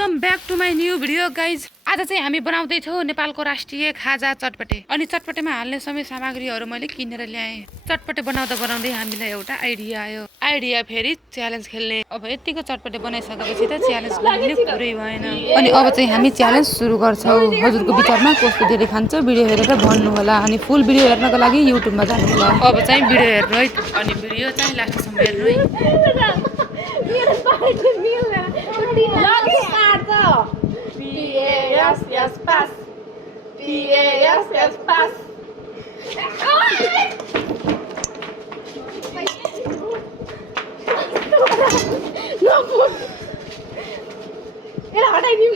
Welcome back to my new video guys. आज चाहिँ हामी बनाउँदैछौँ नेपालको राष्ट्रिय खाजा चटपटे। अनि चटपटेमा हाल्ने सबै सामग्रीहरू मैले किनेर ल्याएँ। चटपटे बनाउँदा बनाउँदै हामीलाई एउटा आइडिया फेरि च्यालेन्ज खेल्ने। अब यतिको चटपटे बनाइसकेपछि त च्यालेन्ज खेल्ने कुरै भएन। अनि अब चाहिँ हामी च्यालेन्ज सुरु गर्छौँ। हजुरको विचारमा कस्तो धेरै खान्छ भिडियो हेरेर भन्नु होला। अनि फुल भिडियो हेर्नको लागि युट्युबमा जानु होला। अब चाहिँ भिडियो हेर्नु है, अनि भिडियो चाहिँ लास्टसम्म हेर्नु है। Yes, pass. Yes, pass. No, era hataidin.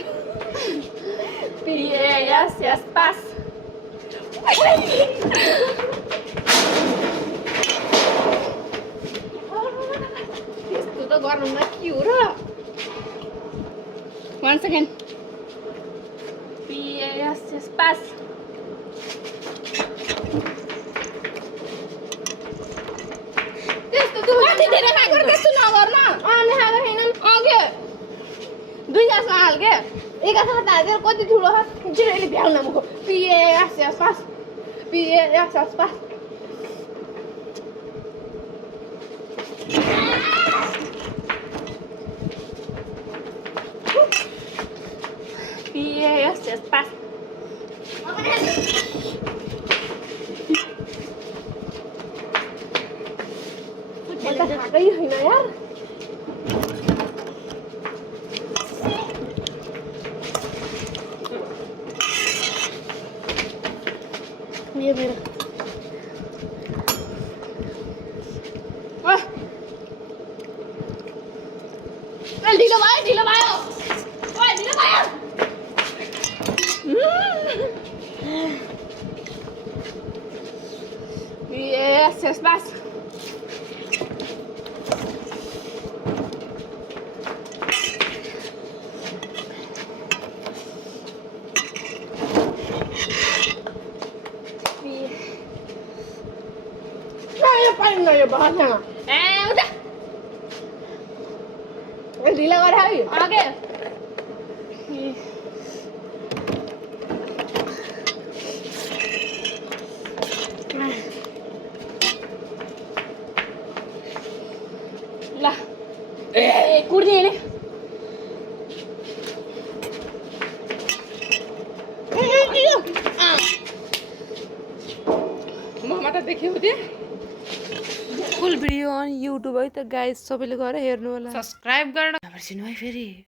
Yes, pass. त्यस्तो त गर्नुमा के हो र? One second. Yes, pass. त्यस्तो त कति धेरै खाएको त्यस्तो नगर्न। अनि खाएको छैनन् अघि दुई गासमा हाल के एक गासमा हाल्दै कति ठुलो छ छिटो भ्याउन मुखो yes, pass. Yes, pass. Yes, pass. मैले त खाएकै छैन यार। यो मेरो ढिलो भयो Yes, pass. यो बहसँग उता ढिला गरे है अघि ल कुर्ने नि ममा त देख्यौ त्यहाँ फुल भिडियो अन युट्युब है त गाइज, सबैले गएर हेर्नु होला। सब्सक्राइब गर्न नबिर्सिनु है फेरि।